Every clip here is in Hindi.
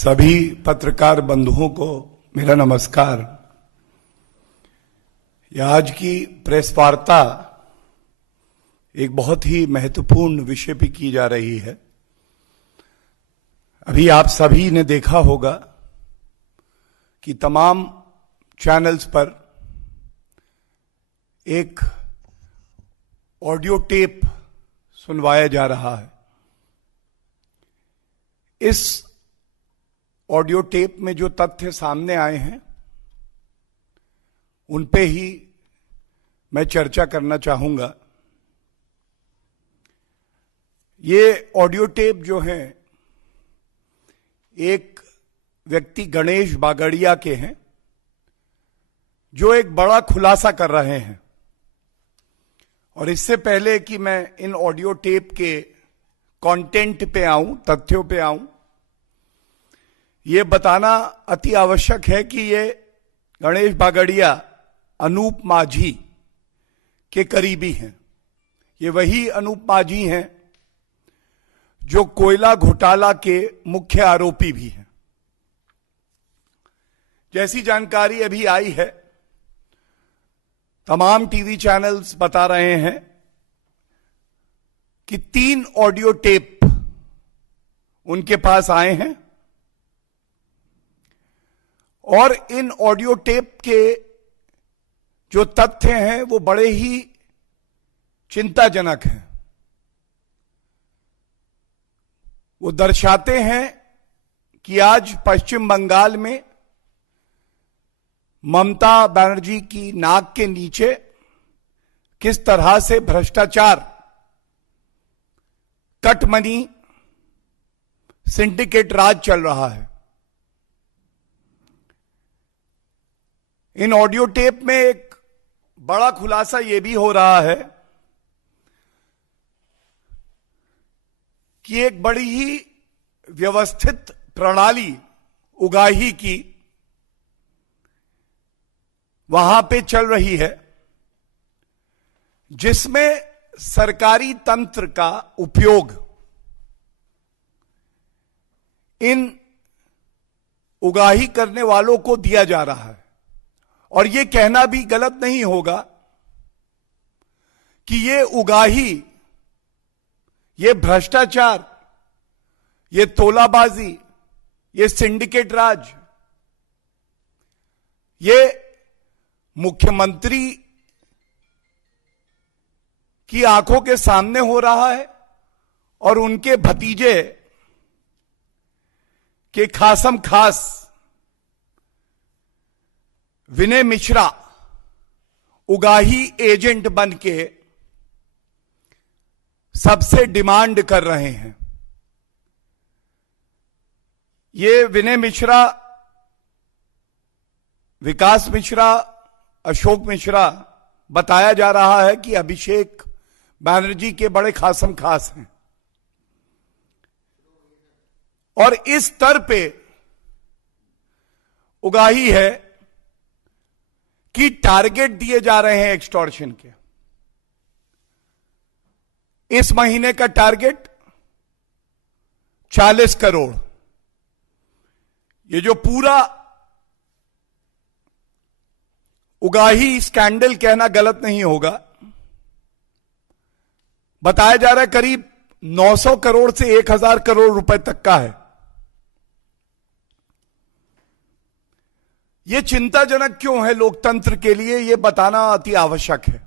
सभी पत्रकार बंधुओं को मेरा नमस्कार। यह आज की प्रेस वार्ता एक बहुत ही महत्वपूर्ण विषय पर की जा रही है। अभी आप सभी ने देखा होगा कि तमाम चैनल्स पर एक ऑडियो टेप सुनवाया जा रहा है। इस ऑडियो टेप में जो तथ्य सामने आए हैं उन पे ही मैं चर्चा करना चाहूंगा। ये ऑडियो टेप जो हैं एक व्यक्ति गणेश बागड़िया के हैं जो एक बड़ा खुलासा कर रहे हैं। और इससे पहले कि मैं इन ऑडियो टेप के कंटेंट पे आऊं, तथ्यों पे आऊं, ये बताना अति आवश्यक है कि ये गणेश बागड़िया अनूप माझी के करीबी हैं। ये वही अनूप माझी हैं जो कोयला घोटाला के मुख्य आरोपी भी हैं। जैसी जानकारी अभी आई है, तमाम टीवी चैनल्स बता रहे हैं कि 3 ऑडियो टेप उनके पास आए हैं और इन ऑडियो टेप के जो तथ्य हैं वो बड़े ही चिंताजनक हैं। वो दर्शाते हैं कि आज पश्चिम बंगाल में ममता बनर्जी की नाक के नीचे किस तरह से भ्रष्टाचार, कट मनी, सिंडिकेट राज चल रहा है। इन ऑडियो टेप में एक बड़ा खुलासा यह भी हो रहा है कि एक बड़ी ही व्यवस्थित प्रणाली उगाही की वहां पे चल रही है, जिसमें सरकारी तंत्र का उपयोग इन उगाही करने वालों को दिया जा रहा है। और यह कहना भी गलत नहीं होगा कि ये उगाही, ये भ्रष्टाचार, ये तोलाबाजी, ये सिंडिकेट राज, ये मुख्यमंत्री की आंखों के सामने हो रहा है और उनके भतीजे के खासम खास विनय मिश्रा उगाही एजेंट बन के सबसे डिमांड कर रहे हैं। ये विनय मिश्रा, विकास मिश्रा, अशोक मिश्रा बताया जा रहा है कि अभिषेक बनर्जी के बड़े खासम खास हैं। और इस स्तर पे उगाही है कि टारगेट दिए जा रहे हैं एक्सटॉर्शन के। इस महीने का टारगेट 40 करोड़। ये जो पूरा उगाही स्कैंडल कहना गलत नहीं होगा, बताया जा रहा है करीब 900 करोड़ से 1000 करोड़ रुपए तक का है। यह चिंताजनक क्यों है लोकतंत्र के लिए, यह बताना अति आवश्यक है।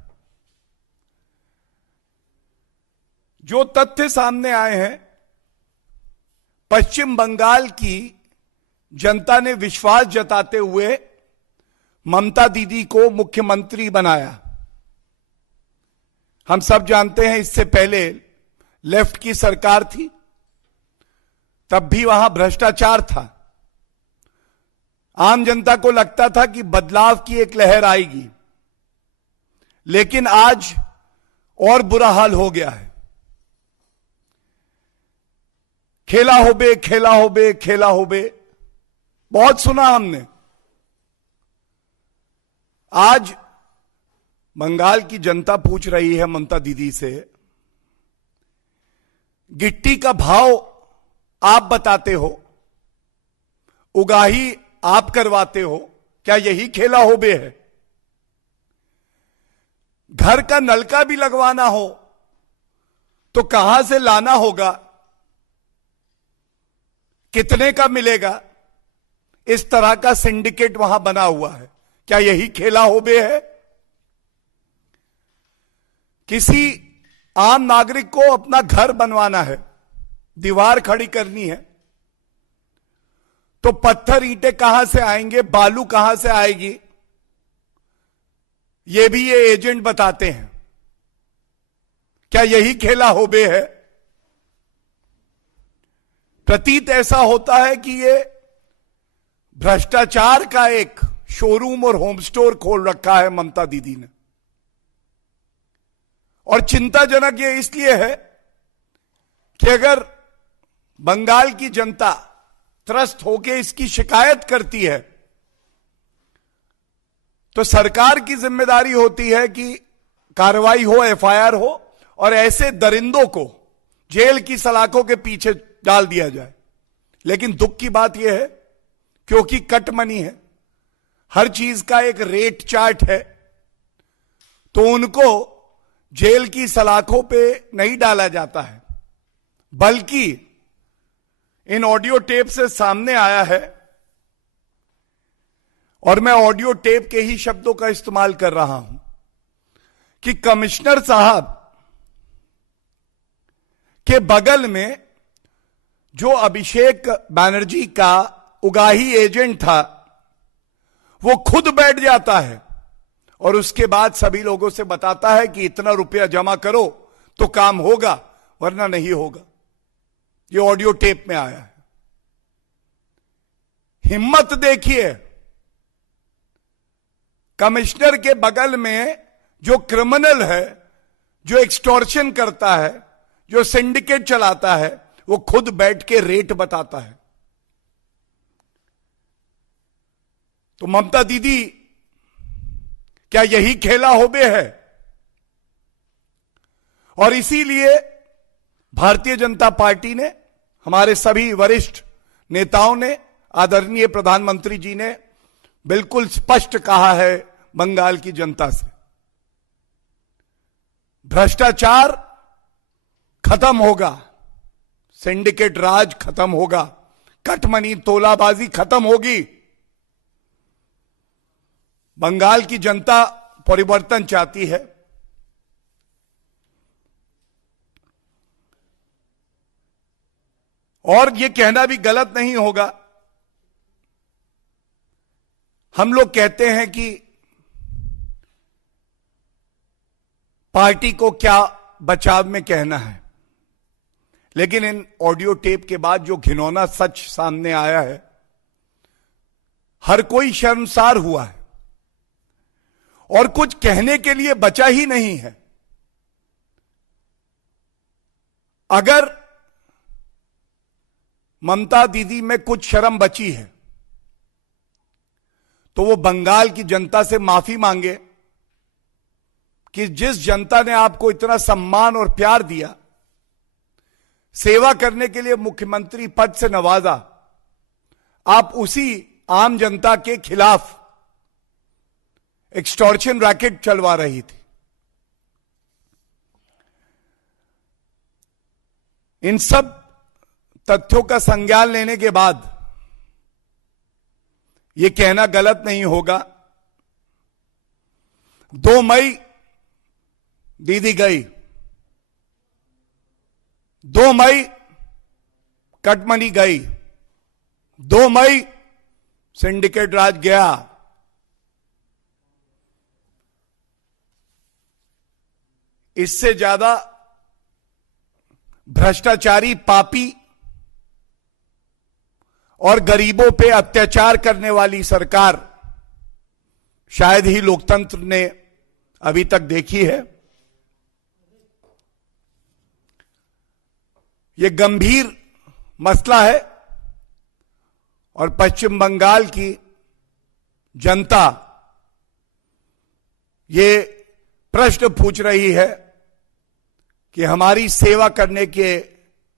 जो तथ्य सामने आए हैं, पश्चिम बंगाल की जनता ने विश्वास जताते हुए ममता दीदी को मुख्यमंत्री बनाया। हम सब जानते हैं इससे पहले लेफ्ट की सरकार थी, तब भी वहां भ्रष्टाचार था। आम जनता को लगता था कि बदलाव की एक लहर आएगी, लेकिन आज और बुरा हाल हो गया है। खेला होबे, खेला होबे, खेला होबे, बहुत सुना हमने। आज बंगाल की जनता पूछ रही है ममता दीदी से, गिट्टी का भाव आप बताते हो, उगाही आप करवाते हो, क्या यही खेला होबे है? घर का नलका भी लगवाना हो तो कहां से लाना होगा, कितने का मिलेगा? इस तरह का सिंडिकेट वहां बना हुआ है। क्या यही खेला होबे है? किसी आम नागरिक को अपना घर बनवाना है, दीवार खड़ी करनी है, तो पत्थर ईंटें कहां से आएंगे, बालू कहां से आएगी, ये भी ये एजेंट बताते हैं। क्या यही खेला होबे है? प्रतीत ऐसा होता है कि ये भ्रष्टाचार का एक शोरूम और होम स्टोर खोल रखा है ममता दीदी ने। और चिंताजनक ये इसलिए है कि अगर बंगाल की जनता त्रस्त होकर इसकी शिकायत करती है तो सरकार की जिम्मेदारी होती है कि कार्रवाई हो, एफआईआर हो और ऐसे दरिंदों को जेल की सलाखों के पीछे डाल दिया जाए। लेकिन दुख की बात यह है, क्योंकि कट मनी है, हर चीज का एक रेट चार्ट है, तो उनको जेल की सलाखों पे नहीं डाला जाता है, बल्कि इन ऑडियो टेप से सामने आया है, और मैं ऑडियो टेप के ही शब्दों का इस्तेमाल कर रहा हूं, कि कमिश्नर साहब के बगल में जो अभिषेक बैनर्जी का उगाही एजेंट था, वो खुद बैठ जाता है और उसके बाद सभी लोगों से बताता है कि इतना रुपया जमा करो तो काम होगा, वरना नहीं होगा। ये ऑडियो टेप में आया है। हिम्मत देखिए, कमिश्नर के बगल में जो क्रिमिनल है, जो एक्सटॉर्शन करता है, जो सिंडिकेट चलाता है, वो खुद बैठ के रेट बताता है। तो ममता दीदी, क्या यही खेला होबे है? और इसीलिए भारतीय जनता पार्टी ने, हमारे सभी वरिष्ठ नेताओं ने, आदरणीय प्रधानमंत्री जी ने बिल्कुल स्पष्ट कहा है बंगाल की जनता से, भ्रष्टाचार खत्म होगा, सिंडिकेट राज खत्म होगा, कटमनी तोलाबाजी खत्म होगी। बंगाल की जनता परिवर्तन चाहती है। और यह कहना भी गलत नहीं होगा, हम लोग कहते हैं कि पार्टी को क्या बचाव में कहना है, लेकिन इन ऑडियो टेप के बाद जो घिनौना सच सामने आया है, हर कोई शर्मसार हुआ है और कुछ कहने के लिए बचा ही नहीं है। अगर ममता दीदी में कुछ शर्म बची है तो वो बंगाल की जनता से माफी मांगे कि जिस जनता ने आपको इतना सम्मान और प्यार दिया, सेवा करने के लिए मुख्यमंत्री पद से नवाजा, आप उसी आम जनता के खिलाफ एक्सटॉर्शन रैकेट चलवा रही थी। इन सब तथ्यों का संज्ञान लेने के बाद यह कहना गलत नहीं होगा, 2 मई दीदी गई, 2 मई कटमनी गई, 2 मई सिंडिकेट राज गया। इससे ज्यादा भ्रष्टाचारी, पापी और गरीबों पे अत्याचार करने वाली सरकार शायद ही लोकतंत्र ने अभी तक देखी है। यह गंभीर मसला है और पश्चिम बंगाल की जनता ये प्रश्न पूछ रही है कि हमारी सेवा करने के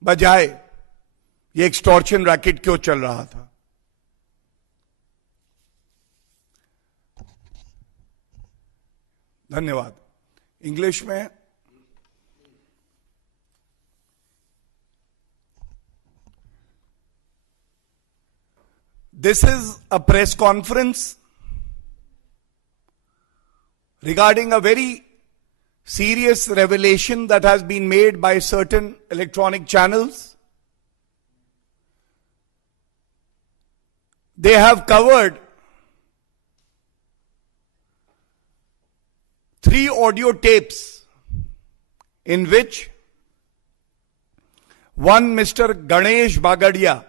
बजाय ये एक्सटॉर्शन रैकेट क्यों चल रहा था। धन्यवाद। इंग्लिश में this is a press conference regarding a very serious revelation that has been made by certain electronic channels. They have covered 3 audio tapes in which one Mr. Ganesh Bagadia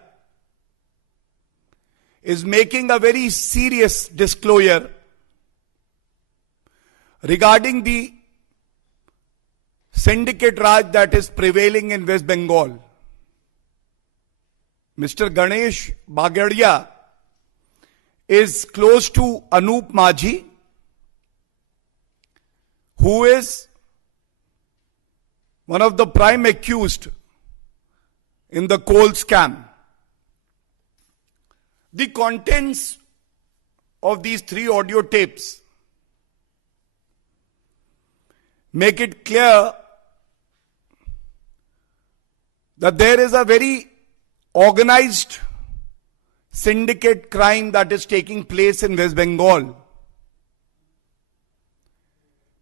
is making a very serious disclosure regarding the syndicate Raj that is prevailing in West Bengal. Mr. Ganesh Bagadia is close to Anup Majhi, who is one of the prime accused in the coal scam. The contents of these 3 audio tapes make it clear that there is a very organized syndicate crime that is taking place in West Bengal.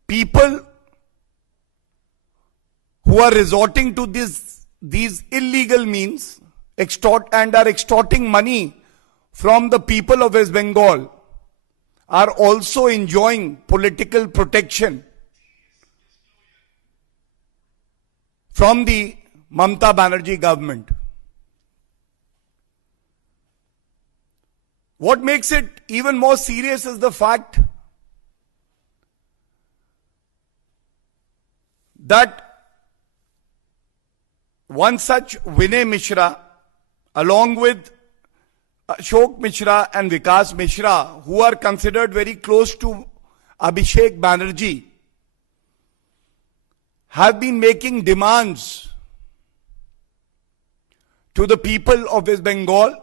People who are resorting to these illegal means are extorting money from the people of West Bengal are also enjoying political protection from the Mamata Banerjee government. What makes it even more serious is the fact that one such Vinay Mishra, along with Ashok Mishra and Vikas Mishra, who are considered very close to Abhishek Banerjee, have been making demands to the people of West Bengal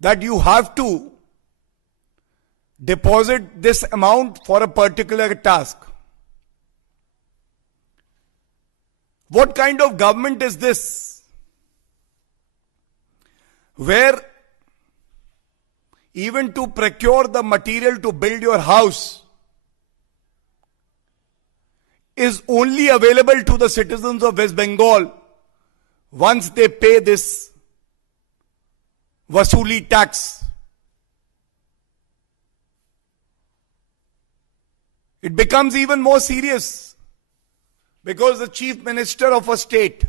that you have to deposit this amount for a particular task. What kind of government is this, where even to procure the material to build your house is only available to the citizens of West Bengal once they pay this Vasuli tax? It becomes even more serious because the chief minister of a state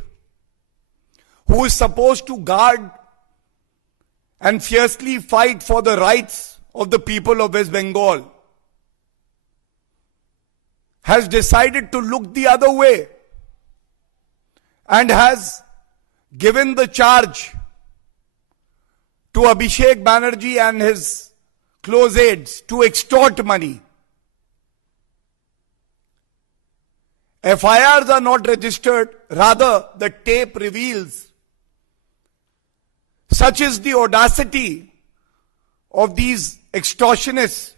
who is supposed to guard and fiercely fight for the rights of the people of West Bengal has decided to look the other way and has given the charge to Abhishek Banerjee and his close aides to extort money. FIRs are not registered, rather the tape reveals such is the audacity of these extortionists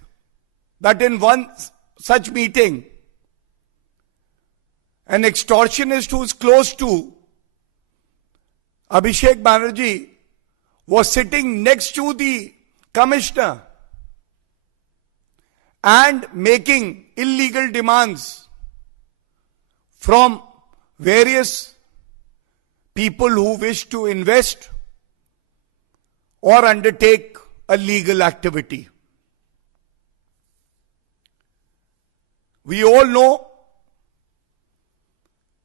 that in one such meeting, an extortionist who is close to Abhishek Banerjee was sitting next to the commissioner and making illegal demands from various people who wish to invest or undertake a legal activity. We all know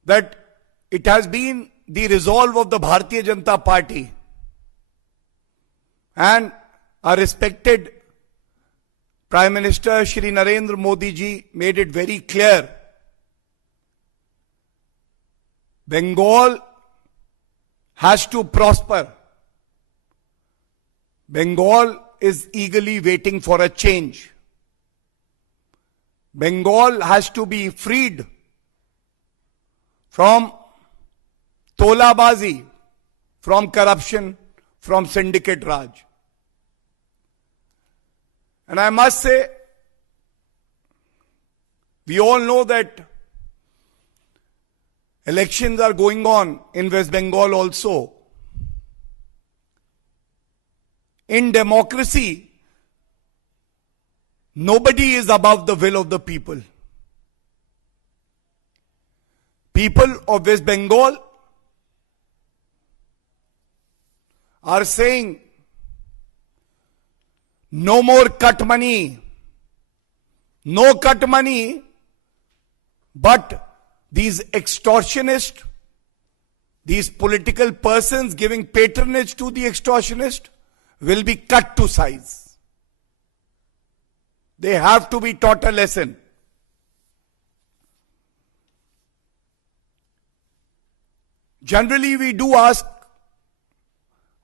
that it has been the resolve of the Bharatiya Janata Party and our respected Prime Minister Shri Narendra Modi ji made it very clear. Bengal has to prosper. Bengal is eagerly waiting for a change. Bengal has to be freed from Tolabazi, from corruption, from syndicate Raj. And I must say We all know that elections are going on in West Bengal also. In democracy, nobody is above the will of the people. People of West Bengal are saying, no more cut money, no cut money, but these extortionists, these political persons giving patronage to the extortionist will be cut to size. They have to be taught a lesson. Generally, we do ask,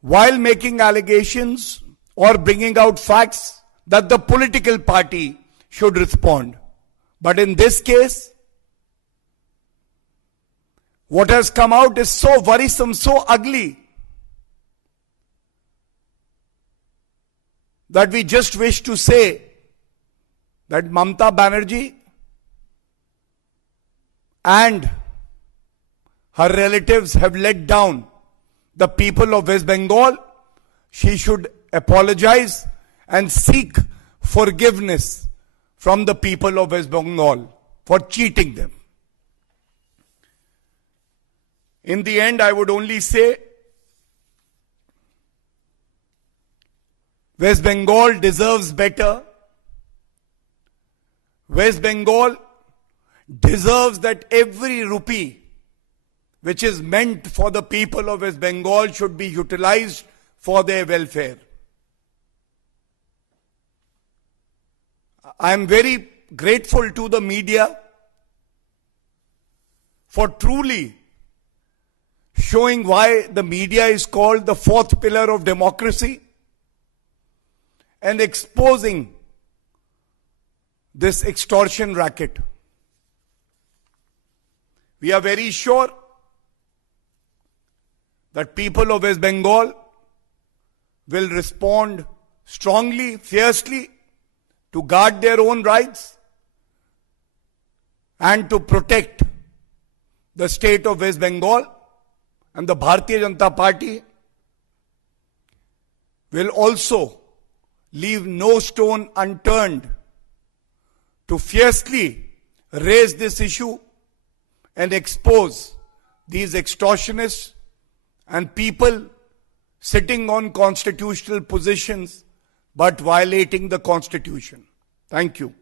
while making allegations or bringing out facts, that the political party should respond. But in this case, what has come out is so worrisome, so ugly, that we just wish to say that Mamata Banerjee and her relatives have let down the people of West Bengal. She should apologize and seek forgiveness from the people of West Bengal for cheating them. In the end, I would only say, West Bengal deserves better. West Bengal deserves that every rupee which is meant for the people of West Bengal should be utilized for their welfare. I am very grateful to the media for truly showing why the media is called the fourth pillar of democracy and exposing this extortion racket. We are very sure that people of West Bengal will respond strongly, fiercely, to guard their own rights and to protect the state of West Bengal. And the Bharatiya Janata Party will also leave no stone unturned to fiercely raise this issue and expose these extortionists and people sitting on constitutional positions but violating the Constitution. Thank you.